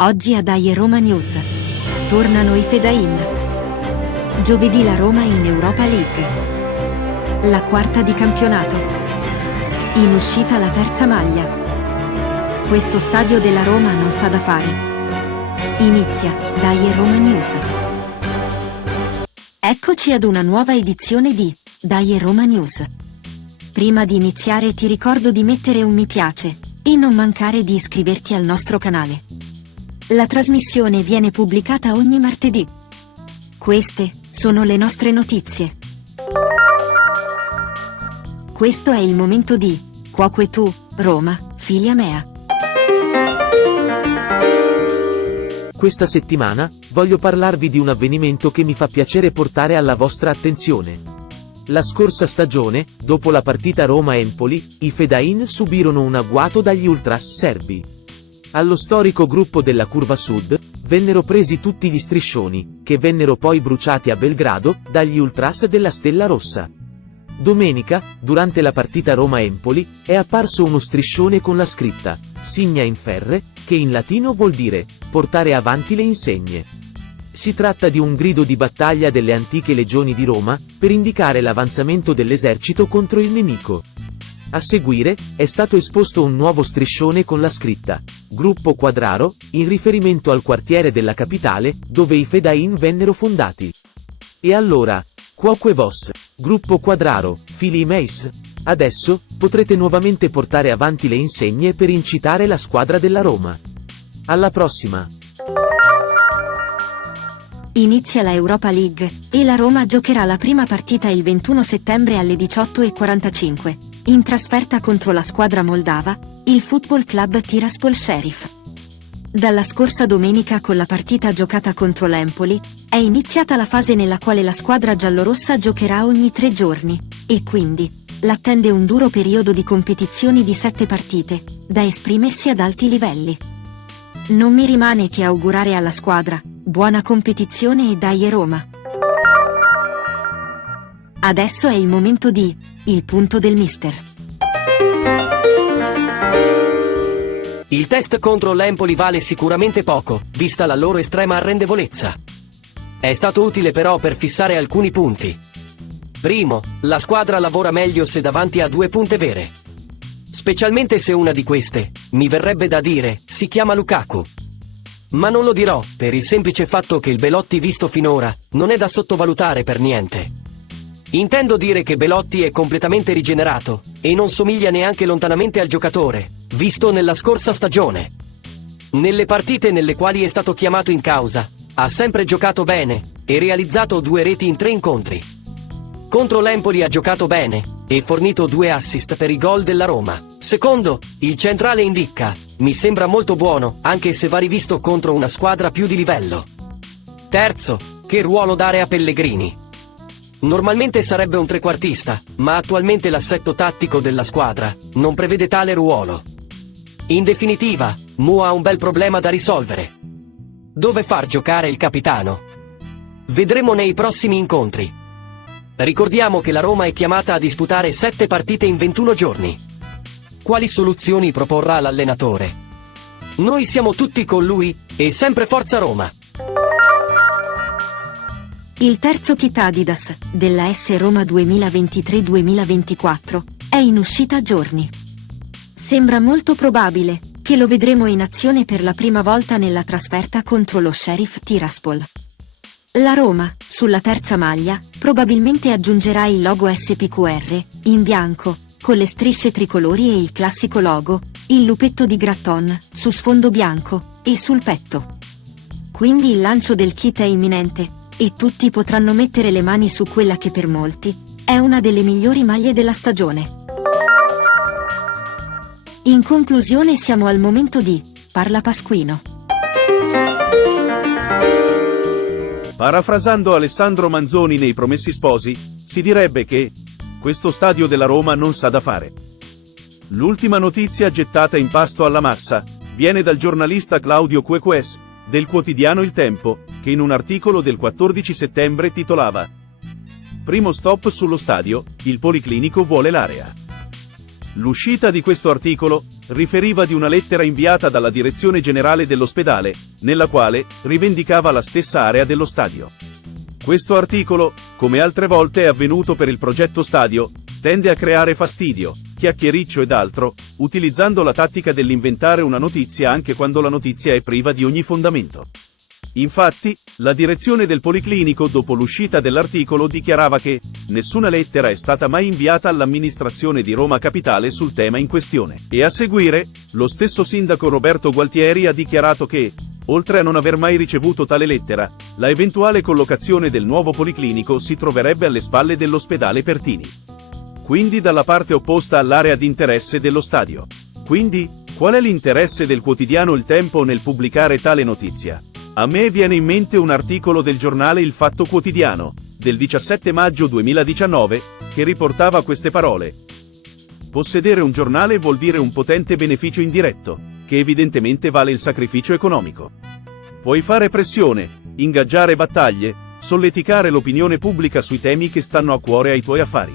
Oggi a Dai Roma News. Tornano i Fedain. Giovedì la Roma in Europa League. La quarta di campionato. In uscita la terza maglia. Questo stadio della Roma non sa da fare. Inizia Dai Roma News. Eccoci ad una nuova edizione di Dai Roma News. Prima di iniziare ti ricordo di mettere un mi piace e non mancare di iscriverti al nostro canale. La trasmissione viene pubblicata ogni martedì. Queste sono le nostre notizie. Questo è il momento di Quoque tu, Roma, figlia mea. Questa settimana voglio parlarvi di un avvenimento che mi fa piacere portare alla vostra attenzione. La scorsa stagione, dopo la partita Roma-Empoli, i Fedain subirono un agguato dagli ultras serbi. Allo storico gruppo della Curva Sud, vennero presi tutti gli striscioni, che vennero poi bruciati a Belgrado, dagli ultras della Stella Rossa. Domenica, durante la partita Roma-Empoli, è apparso uno striscione con la scritta Signa in ferre, che in latino vuol dire portare avanti le insegne. Si tratta di un grido di battaglia delle antiche legioni di Roma, per indicare l'avanzamento dell'esercito contro il nemico. A seguire, è stato esposto un nuovo striscione con la scritta Gruppo Quadraro, in riferimento al quartiere della capitale, dove i Fedain vennero fondati. E allora, quoque vos, Gruppo Quadraro, fili meis? Adesso, potrete nuovamente portare avanti le insegne per incitare la squadra della Roma. Alla prossima! Inizia la Europa League, e la Roma giocherà la prima partita il 21 settembre alle 18:45, in trasferta contro la squadra moldava, il Football Club Tiraspol Sheriff. Dalla scorsa domenica con la partita giocata contro l'Empoli, è iniziata la fase nella quale la squadra giallorossa giocherà ogni 3 giorni, e quindi l'attende un duro periodo di competizioni di 7 partite, da esprimersi ad alti livelli. Non mi rimane che augurare alla squadra buona competizione e Dai Roma. Adesso è il momento di Il punto del mister. Il test contro l'Empoli vale sicuramente poco, vista la loro estrema arrendevolezza. È stato utile però per fissare alcuni punti. Primo, la squadra lavora meglio se davanti ha 2 punte vere. Specialmente se una di queste, mi verrebbe da dire, si chiama Lukaku. Ma non lo dirò, per il semplice fatto che il Belotti visto finora non è da sottovalutare per niente. Intendo dire che Belotti è completamente rigenerato e non somiglia neanche lontanamente al giocatore visto nella scorsa stagione. Nelle partite nelle quali è stato chiamato in causa, ha sempre giocato bene e realizzato 2 reti in 3 incontri. Contro l'Empoli ha giocato bene e fornito 2 assist per i gol della Roma. Secondo, il centrale Indicca mi sembra molto buono, anche se va rivisto contro una squadra più di livello. Terzo, che ruolo dare a Pellegrini? Normalmente sarebbe un trequartista, ma attualmente l'assetto tattico della squadra non prevede tale ruolo. In definitiva, Mu ha un bel problema da risolvere. Dove far giocare il capitano? Vedremo nei prossimi incontri. Ricordiamo che la Roma è chiamata a disputare 7 partite in 21 giorni. Quali soluzioni proporrà l'allenatore? Noi siamo tutti con lui e sempre forza Roma! Il terzo kit Adidas della S Roma 2023-2024 è in uscita a giorni. Sembra molto probabile che lo vedremo in azione per la prima volta nella trasferta contro lo Sheriff Tiraspol. La Roma, sulla terza maglia, probabilmente aggiungerà il logo SPQR, in bianco, con le strisce tricolori e il classico logo, il lupetto di Gratton, su sfondo bianco, e sul petto. Quindi il lancio del kit è imminente, e tutti potranno mettere le mani su quella che per molti è una delle migliori maglie della stagione. In conclusione siamo al momento di Parla Pasquino. Parafrasando Alessandro Manzoni nei Promessi Sposi, si direbbe che questo stadio della Roma non sa da fare. L'ultima notizia gettata in pasto alla massa viene dal giornalista Claudio Queques, del quotidiano Il Tempo, che in un articolo del 14 settembre titolava Primo stop sullo stadio, il Policlinico vuole l'area. L'uscita di questo articolo riferiva di una lettera inviata dalla direzione generale dell'ospedale, nella quale rivendicava la stessa area dello stadio. Questo articolo, come altre volte è avvenuto per il progetto stadio, tende a creare fastidio, chiacchiericcio ed altro, utilizzando la tattica dell'inventare una notizia anche quando la notizia è priva di ogni fondamento. Infatti, la direzione del Policlinico dopo l'uscita dell'articolo dichiarava che nessuna lettera è stata mai inviata all'amministrazione di Roma Capitale sul tema in questione. E a seguire, lo stesso sindaco Roberto Gualtieri ha dichiarato che, oltre a non aver mai ricevuto tale lettera, la eventuale collocazione del nuovo Policlinico si troverebbe alle spalle dell'ospedale Pertini. Quindi dalla parte opposta all'area di interesse dello stadio. Quindi, qual è l'interesse del quotidiano Il Tempo nel pubblicare tale notizia? A me viene in mente un articolo del giornale Il Fatto Quotidiano, del 17 maggio 2019, che riportava queste parole. Possedere un giornale vuol dire un potente beneficio indiretto, che evidentemente vale il sacrificio economico. Puoi fare pressione, ingaggiare battaglie, solleticare l'opinione pubblica sui temi che stanno a cuore ai tuoi affari.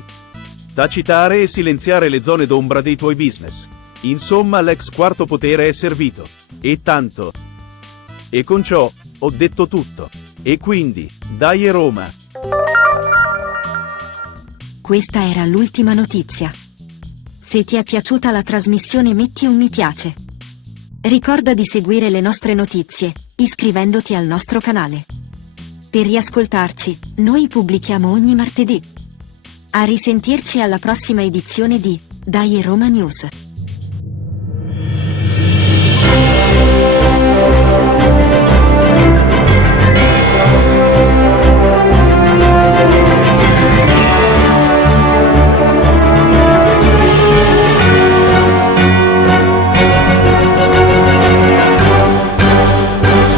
Tacitare e silenziare le zone d'ombra dei tuoi business. Insomma, l'ex quarto potere è servito. E tanto. E con ciò, ho detto tutto. E quindi, dai Roma! Questa era l'ultima notizia. Se ti è piaciuta la trasmissione metti un mi piace. Ricorda di seguire le nostre notizie, iscrivendoti al nostro canale. Per riascoltarci, noi pubblichiamo ogni martedì. A risentirci alla prossima edizione di Dai Roma News.